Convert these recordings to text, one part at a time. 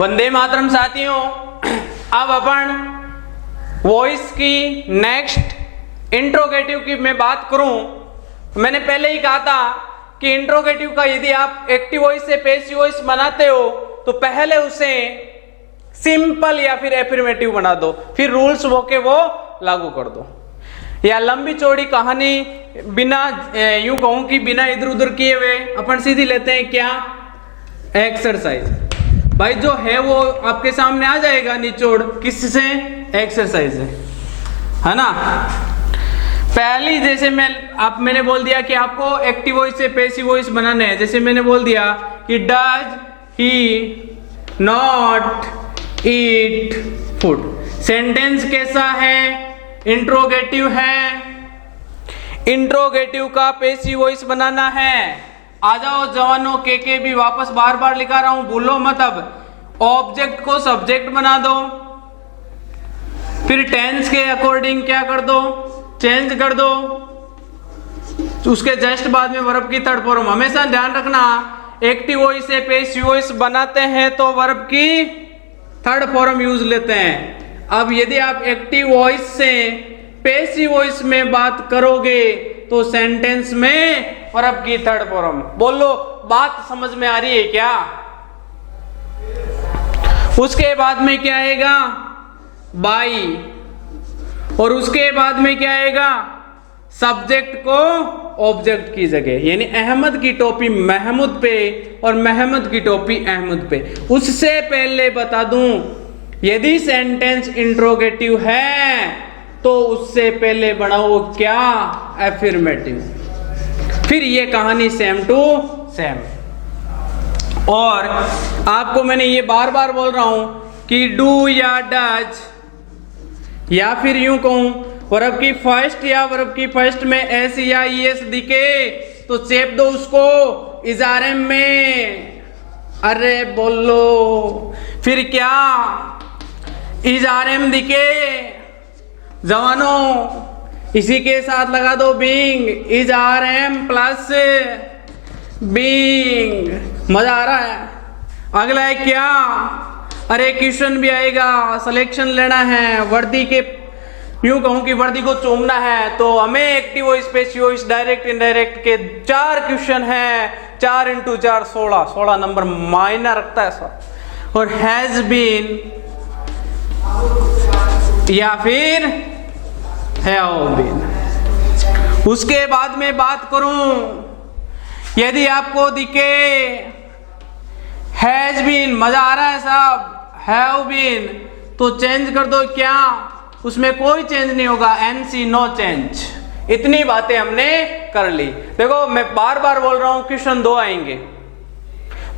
वंदे मातरम साथियों, अब अपन वॉइस की नेक्स्ट इंट्रोगेटिव की मैं बात करूं। मैंने पहले ही कहा था कि इंट्रोगेटिव का यदि आप एक्टिव वॉइस से पैसिव वॉइस बनाते हो तो पहले उसे सिंपल या फिर एफर्मेटिव बना दो, फिर रूल्स वो के वो लागू कर दो। या लंबी चौड़ी कहानी बिना यूं कहूं कि बिना इधर उधर किए हुए अपन सीधी लेते हैं क्या, एक्सरसाइज। भाई जो है वो आपके सामने आ जाएगा निचोड़, किससे, एक्सरसाइज है ना। पहली जैसे मैंने बोल दिया कि आपको एक्टिव वॉइस से पैसिव वॉइस बनाने हैं। जैसे मैंने बोल दिया कि does he not eat food, sentence कैसा है, इंट्रोगेटिव है। इंट्रोगेटिव का पैसिव वॉइस बनाना है। आ जाओ जवानों, के भी वापस बार बार लिखा रहा हूं, भूलो मत। अब ऑब्जेक्ट को सब्जेक्ट बना दो, फिर टेंस के अकॉर्डिंग क्या कर दो, चेंज कर दो। उसके जस्ट बाद में वर्ब की थर्ड फॉर्म। हमेशा ध्यान रखना, एक्टिव वॉइस से पैसिव वॉइस बनाते हैं तो वर्ब की थर्ड फॉर्म यूज लेते हैं। अब यदि आप एक्टिव वॉइस से पैसिव वॉइस में बात करोगे तो सेंटेंस में वर्ब की थर्ड फॉर्म। बोलो, बात समझ में आ रही है क्या? उसके बाद में क्या आएगा, बाई, और उसके बाद में क्या आएगा, सब्जेक्ट को ऑब्जेक्ट की जगह, यानी अहमद की टोपी महमूद पे और महमूद की टोपी अहमद पे। उससे पहले बता दूं, यदि सेंटेंस इंट्रोगेटिव है तो उससे पहले बनाओ क्या, एफर्मेटिव। फिर ये कहानी सेम टू सेम। और आपको मैंने ये बार बार बोल रहा हूं कि डू या डज, या फिर यूं कहूं वर्ब की फर्स्ट या वर्ब की फर्स्ट में एस या ईएस दिखे तो चेप दो उसको इजारे में। अरे बोलो, फिर क्या, इजारे में दिखे जवानों, इसी के साथ लगा दो being, is are am plus being. मजा आ रहा है? अगला है क्या, अरे क्वेश्चन भी आएगा, सिलेक्शन लेना है वर्दी के, यूं कहूं कि वर्दी को चूमना है तो हमें active voice passive voice direct indirect के 4 क्वेश्चन है। 4 इंटू 4 16 नंबर मायना रखता है सब। और हैज बीन या फिर हैव बीन। उसके बाद में बात करूं, यदि आपको दिखे हैज बीन, मजा आ रहा है साहब, हैव बीन, तो चेंज कर दो क्या, उसमें कोई चेंज नहीं होगा, एनसी नो चेंज। इतनी बातें हमने कर ली। देखो मैं बार बार बोल रहा हूं, क्वेश्चन 2 आएंगे।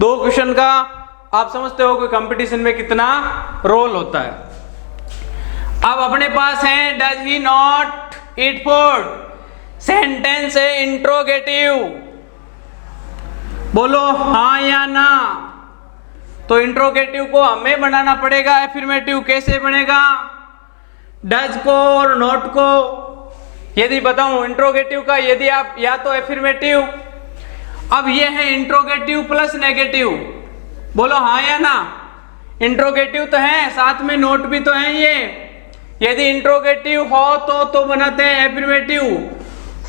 2 क्वेश्चन का आप समझते हो कि कंपटीशन में कितना रोल होता है। अब अपने पास है does he not eat food, sentence है इंट्रोगेटिव। बोलो हाँ या ना। तो इंट्रोगेटिव को हमें बनाना पड़ेगा एफर्मेटिव। कैसे बनेगा, डज को और नॉट को यदि बताऊं इंट्रोगेटिव का, यदि आप या तो एफर्मेटिव। अब ये है इंट्रोगेटिव प्लस नेगेटिव। बोलो हाँ या ना। इंट्रोगेटिव तो है, साथ में नोट भी तो है। ये यदि इंट्रोगेटिव हो तो बनाते हैं एफर्मेटिव।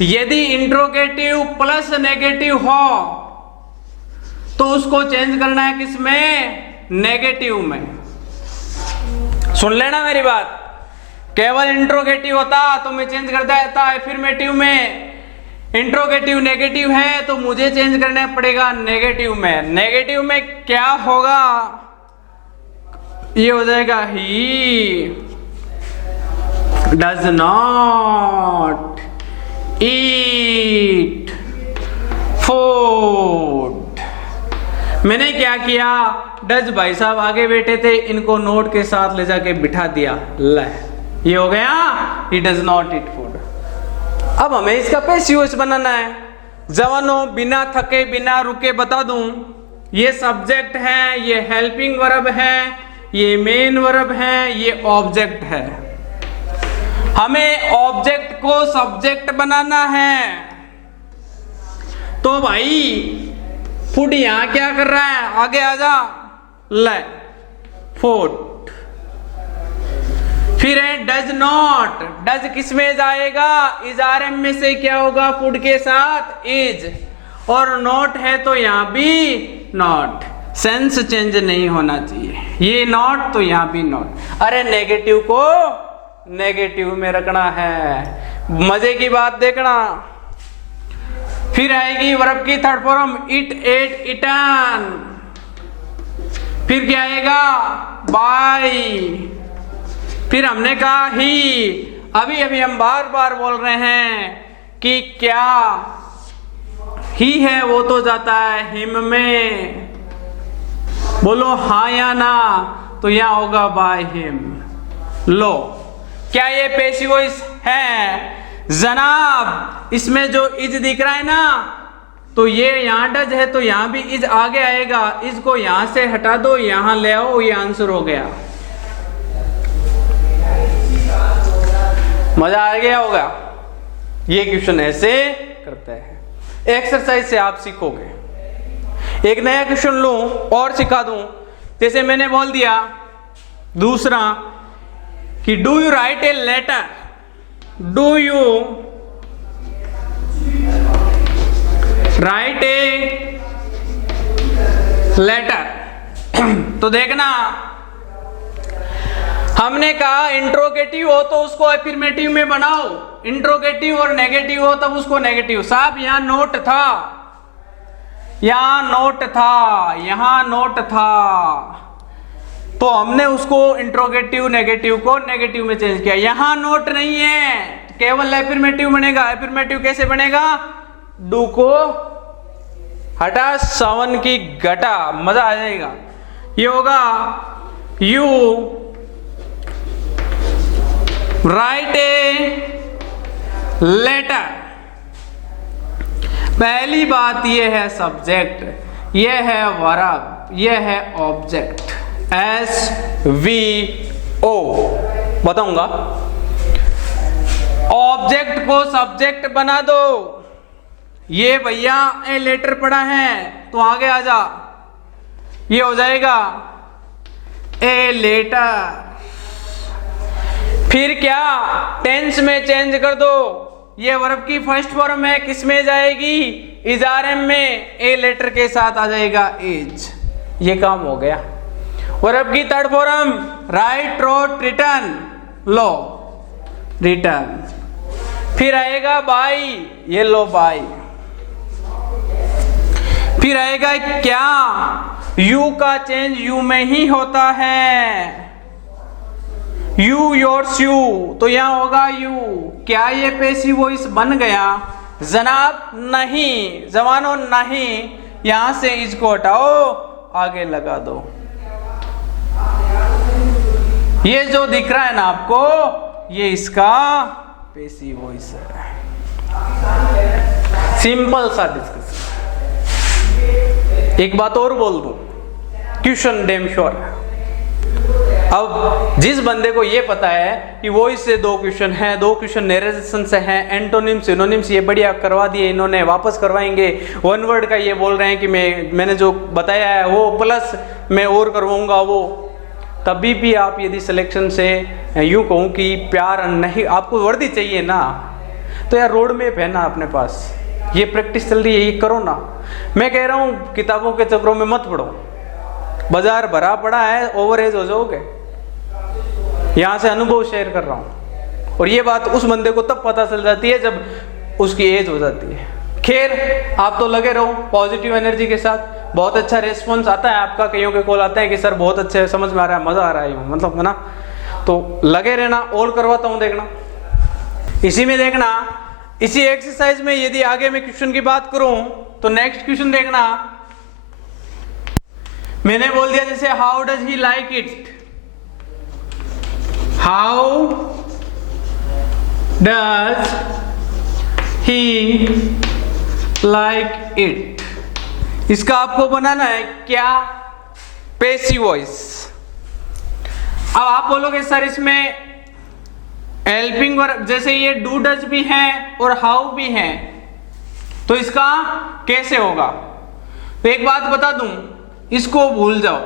यदि इंट्रोगेटिव प्लस नेगेटिव हो तो उसको चेंज करना है किसमें, नेगेटिव में। सुन लेना मेरी बात। केवल इंट्रोगेटिव होता तो मैं चेंज कर देता एफर्मेटिव में। इंट्रोगेटिव नेगेटिव है तो मुझे चेंज करना पड़ेगा नेगेटिव में। नेगेटिव में क्या होगा, ये हो जाएगा he does not eat food. मैंने क्या किया, डज भाई साहब आगे बैठे थे, इनको नोट के साथ ले जाके बिठा दिया। ले, ये हो गया he does not eat food. अब हमें इसका पैसिव वॉइस बनाना है। जवानों, बिना थके बिना रुके बता दूं, ये सब्जेक्ट है, ये हेल्पिंग वर्ब है, ये मेन वर्ब है, ये ऑब्जेक्ट है। हमें ऑब्जेक्ट को सब्जेक्ट बनाना है। तो भाई फूड यहां क्या कर रहा है, आगे आजा। ले, फूड। फिर है डज नॉट, डज किस में जाएगा, इज आरएम में से क्या होगा, फूड के साथ इज, और नॉट है तो यहां भी नॉट, सेंस चेंज नहीं होना चाहिए, ये नॉट तो यहां भी नॉट। अरे नेगेटिव को नेगेटिव में रखना है, मजे की बात देखना। फिर आएगी वर्ब की third form, it at eaten. फिर क्या आएगा, बाय। फिर हमने कहा ही, अभी अभी हम बार बार बोल रहे हैं कि क्या ही है वो तो जाता है हिम में, बोलो हाँ या ना, तो यहां होगा बाय हिम। लो, क्या ये पैसिव वॉइस है जनाब? इसमें जो इज दिख रहा है ना, तो ये यहां डज है तो यहां भी इज आगे आएगा, इज को यहां से हटा दो, यहां ले आओ, ये आंसर हो गया। मजा आ गया होगा। ये क्वेश्चन ऐसे करते हैं, एक्सरसाइज से आप सीखोगे। एक नया क्वेश्चन लूं और सिखा दूं, जैसे मैंने बोल दिया दूसरा कि do you write a letter, do you write a letter. तो देखना, हमने कहा इंट्रोगेटिव हो तो उसको एफर्मेटिव में बनाओ, इंट्रोगेटिव और नेगेटिव हो तब उसको नेगेटिव। साहब यहां नोट था, यहां नोट था, यहां नोट था, तो हमने उसको इंट्रोगेटिव नेगेटिव को नेगेटिव में चेंज किया। यहां नोट नहीं है, केवल एफर्मेटिव बनेगा। एफर्मेटिव कैसे बनेगा, डू को हटा, सावन की घटा, मजा आ जाएगा। ये होगा यू राइट ए लेटर। पहली बात ये है सब्जेक्ट, ये है वर्ब, ये है ऑब्जेक्ट, SVO बताऊंगा। ऑब्जेक्ट को सब्जेक्ट बना दो। ये भैया ए लेटर पढ़ा है तो आगे आ जा, ये हो जाएगा ए लेटर। फिर क्या, टेंस में चेंज कर दो, ये वर्ब की फर्स्ट फॉर्म है, किस में जाएगी, इज आरएम में, ए लेटर के साथ आ जाएगा इज। ये काम हो गया। वर्ब की third form, write, wrote, written, लो रिटर्न। फिर आएगा बाई, ये लो बाई। फिर आएगा क्या, यू का चेंज यू में ही होता है, यू योर्स यू, तो यहां होगा यू। क्या ये पैसिव वॉइस बन गया जनाब? नहीं जवानों, नहीं। यहां से इसको हटाओ, आगे लगा दो। ये जो दिख रहा है ना आपको, ये इसका पैसिव वॉइस है। सिंपल सा डिस्कशन। एक बात और बोल दूं, क्वेश्चन डेम श्योर है। अब जिस बंदे को ये पता है कि वॉइस से दो क्वेश्चन हैं, दो क्वेश्चन नरेशन से हैं, एंटोनिम्स सिनोनिम्स ये बढ़िया करवा दिए इन्होंने, वापस करवाएंगे। वन वर्ड का ये बोल रहे हैं कि मैंने जो बताया है वो प्लस मैं और करवाऊंगा वो। तभी भी आप यदि सिलेक्शन से यूं कहूं कि प्यार नहीं, आपको वर्दी चाहिए ना, तो यार रोड मैप है ना अपने पास, ये प्रैक्टिस चल रही है, ये करो ना। मैं कह रहा हूँ किताबों के चक्रों में मत पढ़ो, बाजार भरा पड़ा है, ओवर एज हो जाओगे। यहां से अनुभव शेयर कर रहा हूं, और ये बात उस बंदे को तब पता चल जाती है जब उसकी एज हो जाती है। खैर आप तो लगे रहो पॉजिटिव एनर्जी के साथ, बहुत अच्छा रिस्पॉन्स आता है आपका, कईयों के कॉल आते हैं कि सर बहुत अच्छे समझ में आ रहा है, मजा आ रहा है, मतलब है ना। तो लगे रहना, और करवाता हूं, देखना इसी में। देखना इसी एक्सरसाइज में यदि आगे मैं क्वेश्चन की बात करूं तो नेक्स्ट क्वेश्चन देखना, मैंने बोल दिया जैसे how does he like it, how does he like it. इसका आपको बनाना है क्या, पैसिव वॉइस। अब आप बोलोगे सर इसमें हेल्पिंग वर्ब, जैसे ये डू डज भी है और हाउ भी है, तो इसका कैसे होगा? तो एक बात बता दूं, इसको भूल जाओ,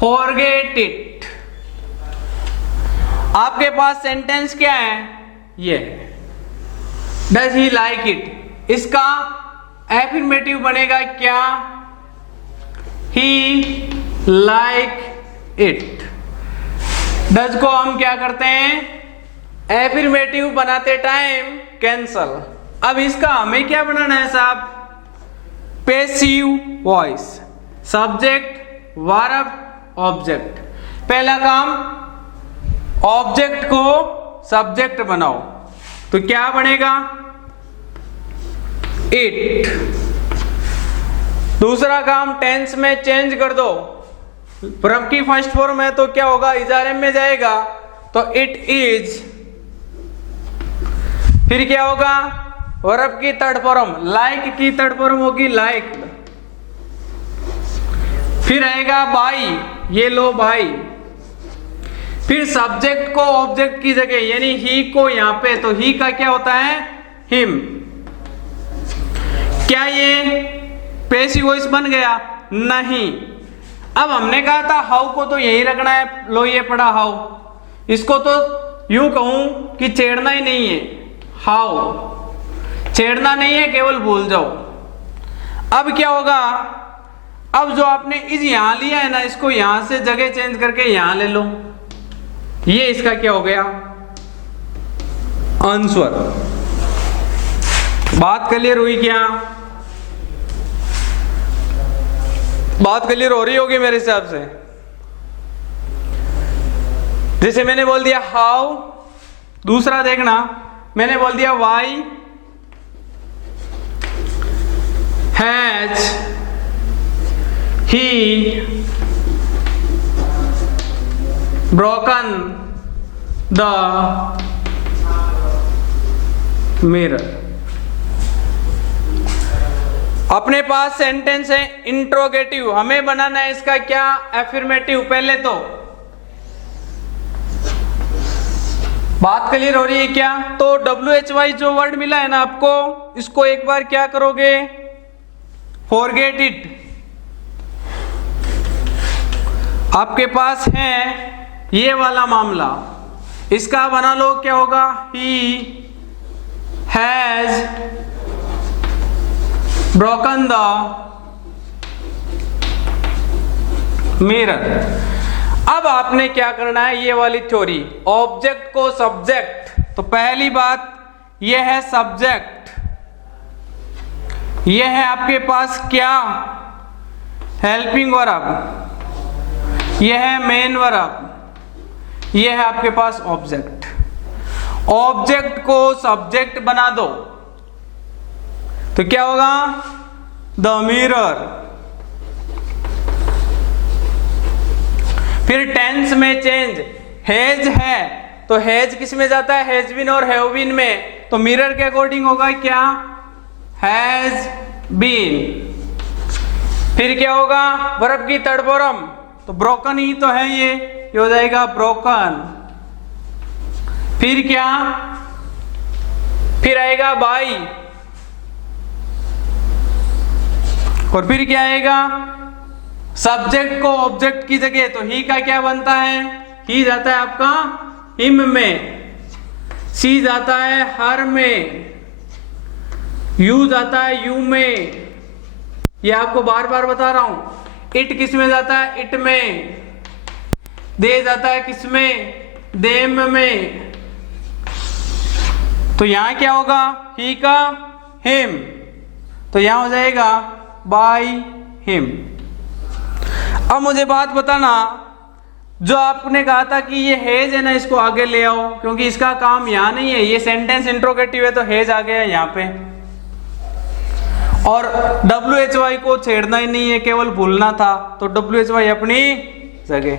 फॉरगेट इट। आपके पास सेंटेंस क्या है, ये डज ही लाइक इट, इसका एफर्मेटिव बनेगा क्या, ही लाइक इट। डज को हम क्या करते हैं, एफर्मेटिव बनाते टाइम कैंसल। अब इसका हमें क्या बनाना है साहब, passive voice, subject verb object. पहला काम ऑब्जेक्ट को सब्जेक्ट बनाओ, तो क्या बनेगा, इट। दूसरा काम टेंस में चेंज कर दो, वर्ब की फर्स्ट फॉर्म है तो क्या होगा, इजारे में जाएगा तो इट इज। फिर क्या होगा, वर्ब की थर्ड फॉर्म, लाइक की थर्ड फॉर्म होगी लाइक। फिर आएगा बाई, ये लो भाई। फिर सब्जेक्ट को ऑब्जेक्ट की जगह यानी ही को यहां पे, तो ही का क्या होता है, हिम। क्या ये पैसिव वॉइस बन गया, नहीं। अब हमने कहा था हाउ को तो यही रखना है, लो ये पड़ा हाउ। इसको तो यूं कहूं कि छेड़ना ही नहीं है, हाउ छेड़ना नहीं है, केवल भूल जाओ। अब क्या होगा, अब जो आपने इस यहां लिया है ना, इसको यहां से जगह चेंज करके यहां ले लो, ये इसका क्या हो गया, आंसर। बात क्लियर हुई क्या, बात क्लियर हो रही होगी मेरे हिसाब से। जैसे मैंने बोल दिया हाउ, दूसरा देखना मैंने बोल दिया why has he broken the mirror. अपने पास सेंटेंस है इंट्रोगेटिव, हमें बनाना है इसका क्या, एफर्मेटिव। पहले तो बात क्लियर हो रही है क्या, तो WHY जो वर्ड मिला है ना आपको, इसको एक बार क्या करोगे, फॉरगेट इट। आपके पास है ये वाला मामला, इसका बना लो, क्या होगा, he has broken the mirror. अब आपने क्या करना है, ये वाली थ्योरी, ऑब्जेक्ट को सब्जेक्ट। तो पहली बात ये है सब्जेक्ट, ये है आपके पास क्या, हेल्पिंग वर्ब, ये है मेन वर्ब, ये है आपके पास ऑब्जेक्ट। ऑब्जेक्ट को सब्जेक्ट बना दो तो क्या होगा, द मिरर। फिर टेंस में चेंज, हैज है तो हैज किस में जाता है, हैज बीन और हैव बीन में, तो मिरर के अकॉर्डिंग होगा क्या, हैज बीन। फिर क्या होगा, वर्ब की थर्ड फॉर्म, तो ब्रोकन ही तो है ये हो जाएगा ब्रोकन। फिर क्या, फिर आएगा बाई, और फिर क्या आएगा, सब्जेक्ट को ऑब्जेक्ट की जगह, तो ही का क्या बनता है, ही जाता है आपका हिम में, सी जाता है हर में, यू जाता है यू में, ये आपको बार बार बता रहा हूं। इट किस में जाता है, इट में। दे जाता है किस में, देम में। तो यहां क्या होगा, ही का हिम, तो यहां हो जाएगा बाय हिम। अब मुझे बात बताना, जो आपने कहा था कि ये हेज है ना, इसको आगे ले आओ, क्योंकि इसका काम यहां नहीं है, ये सेंटेंस इंट्रोगेटिव है तो हेज आ गया यहां पे। और WHY को छेड़ना ही नहीं है, केवल भूलना था, तो WHY अपनी जगह।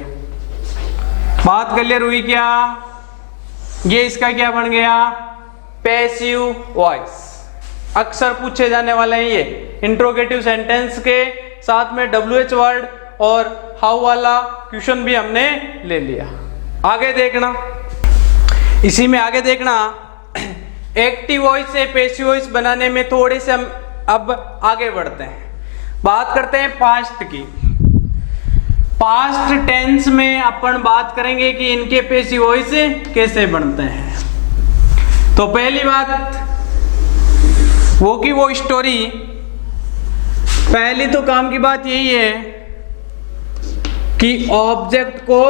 बात क्लियर हुई क्या, ये इसका क्या बन गया, पैसिव वॉइस। अक्सर पूछे जाने वाले हैं ये इंट्रोगेटिव सेंटेंस के साथ में WH वर्ड और हाउ वाला क्वेश्चन भी हमने ले लिया। आगे देखना, इसी में आगे देखना, एक्टिव वॉइस से पैसिव वॉइस बनाने में थोड़े से हम अब आगे बढ़ते हैं। बात करते हैं पास्ट की। पास्ट टेंस में अपन बात करेंगे कि इनके पैसिव वॉइस कैसे बनते हैं। तो पहली बात वो की वो स्टोरी, पहली तो काम की बात यही है कि ऑब्जेक्ट को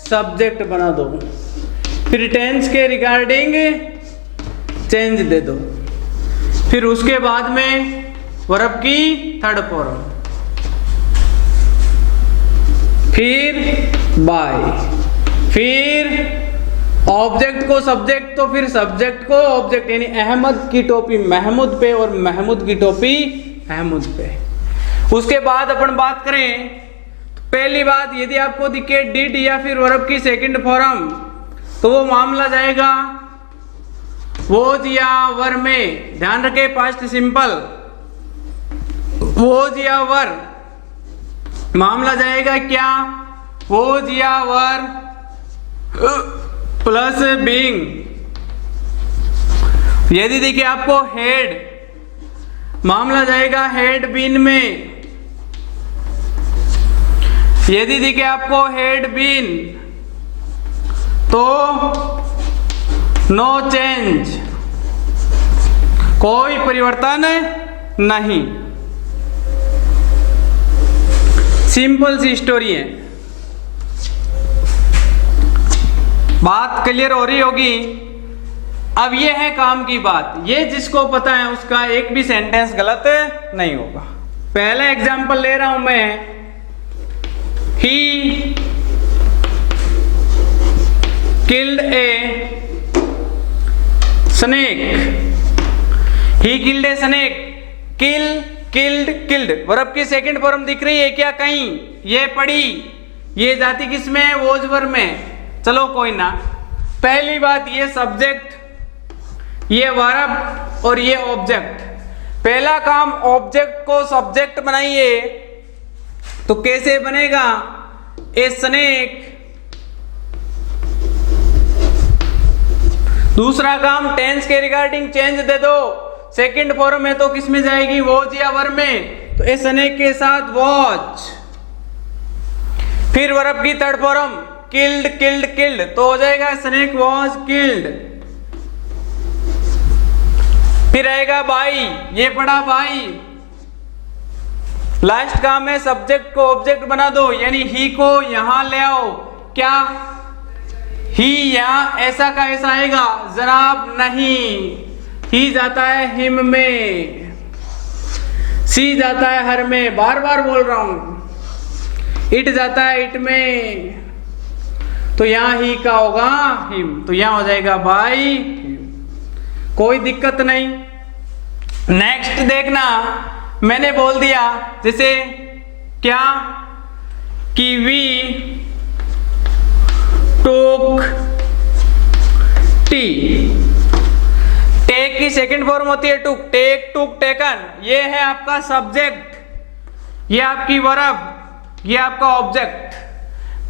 सब्जेक्ट बना दो, फिर टेंस के रिगार्डिंग चेंज दे दो, फिर उसके बाद में वर्ब की थर्ड फॉर्म, फिर बाय, फिर ऑब्जेक्ट को सब्जेक्ट, तो फिर सब्जेक्ट को ऑब्जेक्ट, यानी अहमद की टोपी महमूद पे और महमूद की टोपी अहमद पे। उसके बाद अपन बात करें तो पहली बात, यदि आपको दिखे डिड या फिर वर्ब की सेकंड फॉर्म, तो वो मामला जाएगा वोज या वर में। ध्यान रखें पास्ट सिंपल, वोज या वर, मामला जाएगा क्या, वोज या वर प्लस बीइंग। यदि देखिए आपको हेड, मामला जाएगा हेड बीन में। यदि देखिए आपको हेड बीन, तो नो चेंज, कोई परिवर्तन नहीं। सिंपल सी स्टोरी है, बात क्लियर हो रही होगी। अब ये है काम की बात, ये जिसको पता है उसका एक भी सेंटेंस गलत नहीं होगा। पहला एग्जांपल ले रहा हूं मैं, he killed a snake, he killed a snake, kill killed killed, verb की सेकंड फॉर्म दिख रही है क्या कहीं, ये पड़ी, ये जाती किसमें है, वोज वर्ब में। चलो कोई ना, पहली बात ये सब्जेक्ट, ये वर्ब और ये ऑब्जेक्ट। पहला काम ऑब्जेक्ट को सब्जेक्ट बनाइए, तो कैसे बनेगा, ए स्नेक। दूसरा काम टेंस के रिगार्डिंग चेंज दे दो, सेकंड फॉर्म में तो किस में जाएगी, वॉच या वर्ब में, तो ए स्नेक के साथ वॉच। फिर वर्ब की third form killed killed killed, तो हो जाएगा स्नेक वॉज किल्ड। फिर आएगा बाई, ये पड़ा बाई। लास्ट काम है सब्जेक्ट को ऑब्जेक्ट बना दो, यानी ही को यहां ले आओ। क्या ही यहां ऐसा का ऐसा आएगा, जनाब नहीं, ही जाता है हिम में, सी जाता है हर में, बार बार बोल रहा हूं, इट जाता है इट में, तो यहां ही का होगा हिम, तो यहां हो जाएगा बाई, कोई दिक्कत नहीं। नेक्स्ट देखना, मैंने बोल दिया जैसे क्या कि वी टुक टी, टेक की सेकंड फॉर्म होती है टुक, टेक टुक टेकन, ये है आपका सब्जेक्ट, ये आपकी वर्ब, ये आपका ऑब्जेक्ट।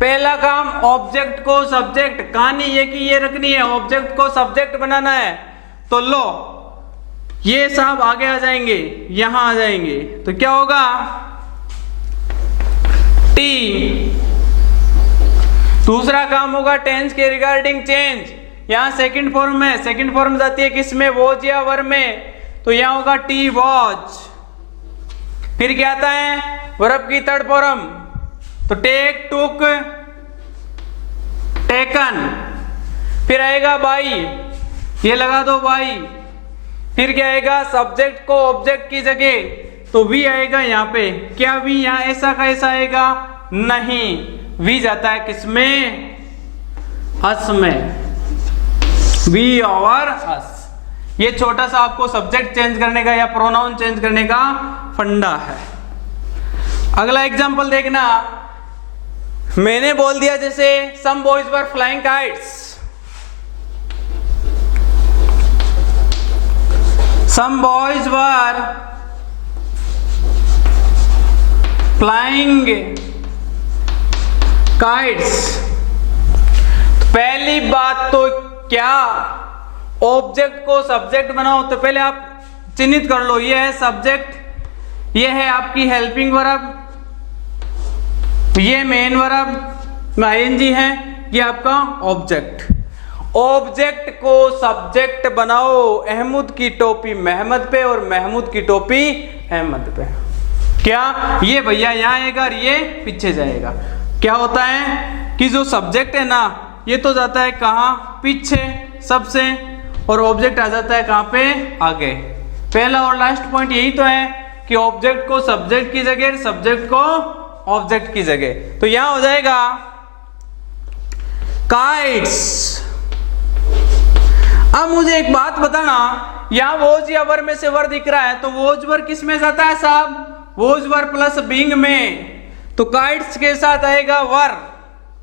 पहला काम ऑब्जेक्ट को सब्जेक्ट, कहानी ये कि ये रखनी है, ऑब्जेक्ट को सब्जेक्ट बनाना है। तो लो ये साहब आगे आ जाएंगे, यहां आ जाएंगे, तो क्या होगा, टी। दूसरा काम होगा टेंस के रिगार्डिंग चेंज, यहां सेकंड फॉर्म में, सेकंड फॉर्म जाती है किसमें, वॉच या वर्ब में, तो यहां होगा टी वॉच। फिर क्या आता है, वर्ब की थर्ड फॉर्म, तो टेक टुक टेकन। फिर आएगा बाई, ये लगा दो बाई। फिर क्या आएगा, सब्जेक्ट को ऑब्जेक्ट की जगह, तो वी आएगा यहाँ पे। क्या वी यहाँ ऐसा का ऐसा आएगा, नहीं, वी जाता है किसमें, अस में, वी और अस। ये छोटा सा आपको सब्जेक्ट चेंज करने का या प्रोनाउन चेंज करने का फंडा है। अगला एग्जांपल देखना, मैंने बोल दिया जैसे some boys were flying kites, some boys were flying kites। तो पहली बात तो क्या, ऑब्जेक्ट को सब्जेक्ट बनाओ, तो पहले आप चिन्हित कर लो, ये है सब्जेक्ट, ये है आपकी हेल्पिंग वर्ब, ये मेन वर्ब आईएनजी है, ये आपका ऑब्जेक्ट। ऑब्जेक्ट को सब्जेक्ट बनाओ, अहमद की टोपी महमद पे और महमूद की टोपी अहमद पे। क्या ये भैया यहाँ आएगा और ये पीछे जाएगा। क्या होता है कि जो सब्जेक्ट है ना ये तो जाता है कहाँ, पीछे सबसे, और ऑब्जेक्ट आ जाता है कहाँ पे, आगे। पहला और लास्ट पॉइंट यही तो है कि ऑब्जेक्ट को सब्जेक्ट की जगह, सब्जेक्ट को ऑब्जेक्ट की जगह। तो यहां हो जाएगा काइट्स। अब मुझे एक बात बताना, यहां वोज या वर में से वर दिख रहा है, तो वोज वर किस में जाता है साहब, वोज वर प्लस बीइंग में। तो काइट्स के साथ आएगा वर,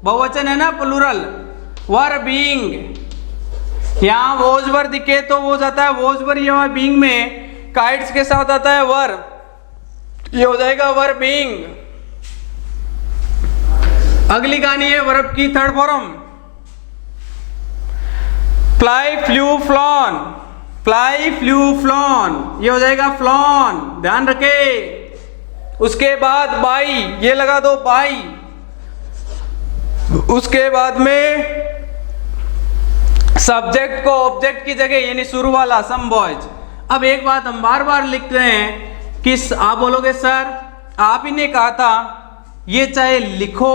बहुवचन है ना, प्लूरल, वर बीइंग। यहां वोज वर दिखे तो वो जाता है वोज वर या बीइंग में, काइट्स के साथ आता है वर, ये हो जाएगा वर बीइंग। अगली कहानी है वर्ब की third form, fly flu flown. Fly flu flown, ये हो जाएगा फ्लॉन, ध्यान रखे। उसके बाद बाई, ये लगा दो बाई। उसके बाद में सब्जेक्ट को ऑब्जेक्ट की जगह यानी शुरू वाला सम बॉयज। अब एक बात हम बार बार लिख रहे हैं कि आप बोलोगे सर आप ही ने कहा था ये चाहे लिखो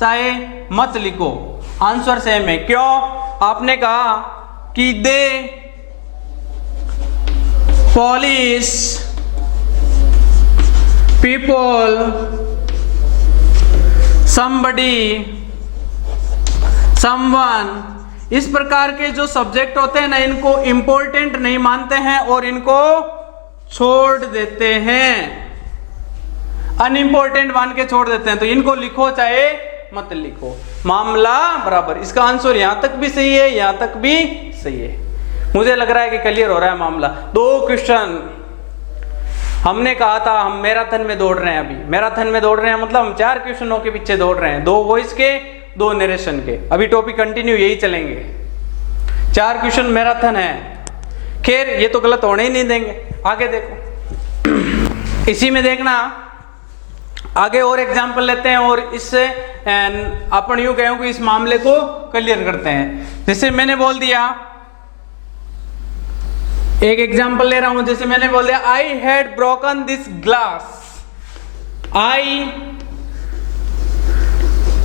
चाहे मत लिखो आंसर सेम है। क्यों? आपने कहा कि दे पॉलिश पीपल समबडी समवन, इस प्रकार के जो सब्जेक्ट होते हैं ना इनको इंपॉर्टेंट नहीं मानते हैं और इनको छोड़ देते हैं, अनइंपॉर्टेंट मान के छोड़ देते हैं। तो इनको लिखो चाहे मत लिखो, मामला बराबर। इसका आंसर यहां तक भी सही है, यहां तक भी सही है। मुझे लग रहा है कि क्लियर हो रहा है मामला। दो क्वेश्चन हमने कहा था, हम मैराथन में दौड़ रहे हैं। अभी मैराथन में दौड़ रहे हैं मतलब हम 4 क्वेश्चनों के पीछे दौड़ रहे हैं, 2 वॉइस के 2 नरेशन के। अभी टॉपिक कंटिन्यू यही चलेंगे, 4 क्वेश्चन मैराथन है। खैर ये तो गलत होने ही नहीं देंगे। आगे देखो, इसी में देखना आगे और एग्जाम्पल लेते हैं और इससे अपन यूं कहें कि इस मामले को क्लियर करते हैं। जैसे मैंने बोल दिया, एक एग्जाम्पल ले रहा हूं, जैसे मैंने बोल दिया I had broken this glass, I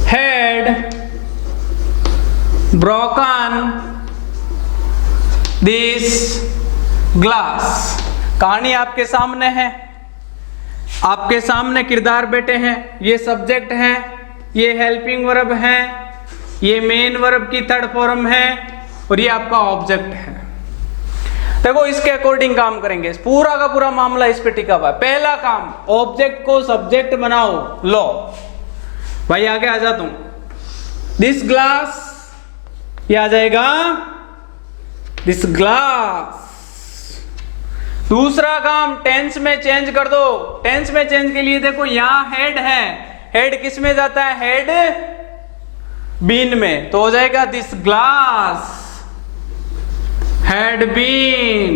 had broken this glass. कहानी आपके सामने है, आपके सामने किरदार बैठे हैं, ये सब्जेक्ट है, ये हेल्पिंग वर्ब है, ये मेन वर्ब की थर्ड फॉर्म है और ये आपका ऑब्जेक्ट है। देखो इसके अकॉर्डिंग काम करेंगे, पूरा का पूरा मामला इस पे टिका हुआ है। पहला काम, ऑब्जेक्ट को सब्जेक्ट बनाओ। लो भाई आगे आ जाता हूं, दिस ग्लास, ये आ जाएगा दिस ग्लास। दूसरा काम, टेंस में चेंज कर दो। टेंस में चेंज के लिए देखो यहां हेड है, हेड किस में जाता है, हेड बीन में, तो हो जाएगा दिस ग्लास हैड बीन।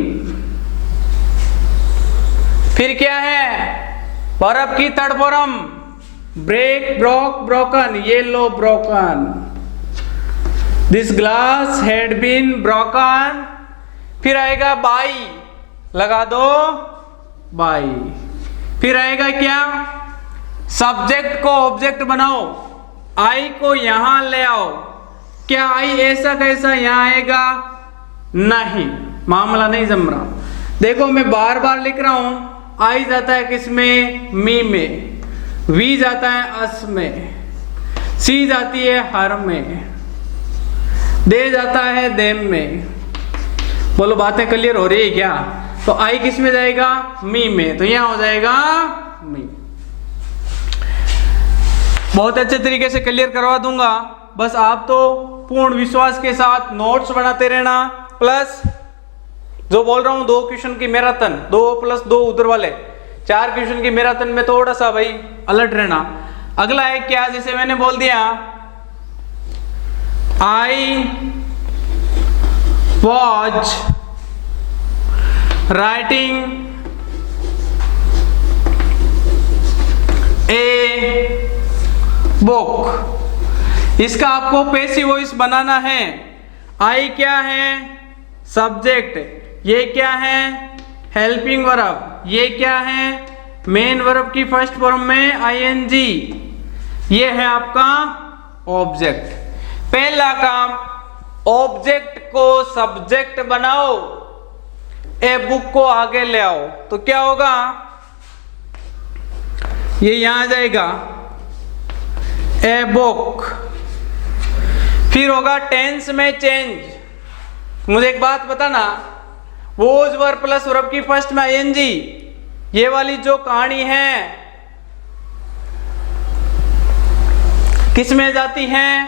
फिर क्या है, वर्ब की third form, break broke broken, ये लो broken, this glass had been broken. फिर आएगा बाई, लगा दो बाई। फिर आएगा क्या, सब्जेक्ट को ऑब्जेक्ट बनाओ, आई को यहां ले आओ। क्या आई ऐसा कैसा यहां आएगा, नहीं, मामला नहीं जम रहा। देखो मैं बार बार लिख रहा हूं, आई जाता है किसमें, मी में, वी जाता है अस में, सी जाती है हर में, दे जाता है देम में। बोलो बातें क्लियर हो रही है क्या? तो आई किस में जाएगा, मी में, तो यहां हो जाएगा मी। बहुत अच्छे तरीके से क्लियर करवा दूंगा, बस आप तो पूर्ण विश्वास के साथ नोट्स बनाते रहना। प्लस जो बोल रहा हूं 2 क्वेश्चन की मैराथन, 2 + 2 उधर वाले 4 क्वेश्चन की मैराथन में थोड़ा सा भाई अलर्ट रहना। अगला है क्या, जैसे मैंने बोल दिया I watch writing a book. इसका आपको पैसिव वॉइस बनाना है। आई क्या है? सब्जेक्ट। ये क्या है? Helping verb. ये क्या है? मेन वर्ब की फर्स्ट फॉर्म में आईएनजी। ये है आपका ऑब्जेक्ट। पहला काम, ऑब्जेक्ट को सब्जेक्ट बनाओ, ए बुक को आगे ले आओ। तो क्या होगा? ये यहां आ जाएगा ए बुक। फिर होगा टेंस में चेंज। मुझे एक बात बताना, वोज वर्ब प्लस वर्ब की फर्स्ट में आईएनजी, ये वाली जो कहानी है किस में जाती है?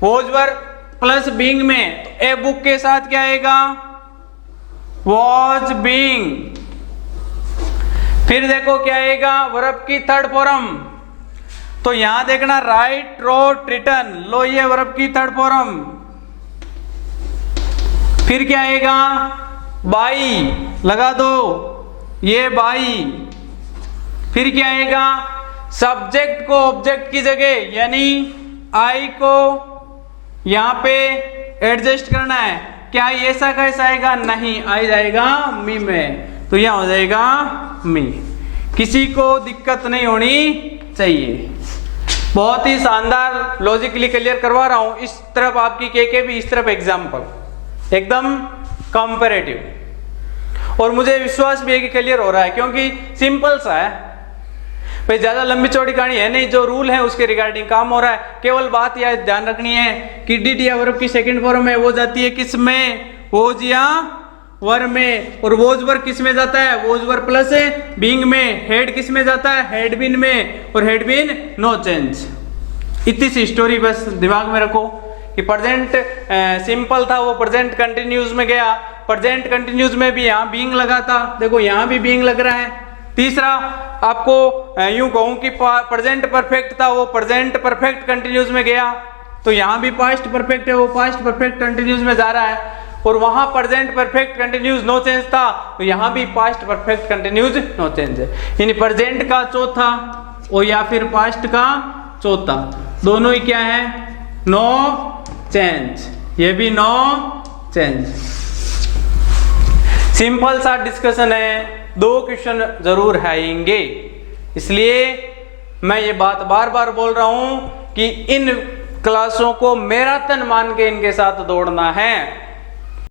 वोज वर्ब प्लस बीइंग में। तो ए बुक के साथ क्या आएगा? Was being. फिर देखो क्या आएगा? वर्ब की थर्ड फॉर्म। तो यहां देखना, राइट, रोट, रिटर्न। लो, ये वर्ब की थर्ड फॉर्म। फिर क्या आएगा? बाई, लगा दो, ये बाई। फिर क्या आएगा? सब्जेक्ट को ऑब्जेक्ट की जगह, यानी आई को यहां पे एडजस्ट करना है। क्या ऐसा कैसा आएगा? नहीं, आई जाएगा मी में। तो यहां हो जाएगा मी। किसी को दिक्कत नहीं होनी चाहिए। बहुत ही शानदार लॉजिकली क्लियर करवा रहा हूं। इस तरफ आपकी के भी, इस तरफ एग्जाम्पल, एकदम कंपैरेटिव। और मुझे विश्वास भी है कि क्लियर हो रहा है, क्योंकि सिंपल सा है भाई, ज्यादा लंबी चौड़ी कहानी है नहीं। जो रूल है उसके रिगार्डिंग काम हो रहा है। केवल बात यह ध्यान रखनी है कि डिड या वर्ब की सेकंड फॉर्म है, वो जाती है किस में? वोज या वर में। और वोज वर्ब किस में जाता है? वोज वर्ब प्लस बीइंग में। हेड किस में जाता है? हेड बीन में। और हेड बीन नो चेंज। इतनी सी स्टोरी बस दिमाग में रखो कि प्रेजेंट सिंपल था, वो प्रेजेंट कंटिन्यूज में गया। प्रेजेंट कंटिन्यूज में भी यहां बीइंग लगा था, देखो यहां भी बीइंग लग रहा है। तीसरा आपको यूं कहूं कि प्रेजेंट परफेक्ट था, वो प्रेजेंट परफेक्ट कंटिन्यूज में गया। तो यहां भी पास्ट परफेक्ट है, वो पास्ट परफेक्ट कंटिन्यूज में जा रहा है। और वहां present perfect continuous no change था, तो यहां भी past perfect continuous no change है। यानी प्रेजेंट का चौथा और या फिर पास्ट का चौथा, दोनों ही क्या है? No change. ये भी नो चेंज। सिंपल सा डिस्कशन है, 2 क्वेश्चन जरूर आएंगे। इसलिए मैं ये बात बार बार बोल रहा हूं कि इन क्लासों को मैराथन मान के इनके साथ दौड़ना है।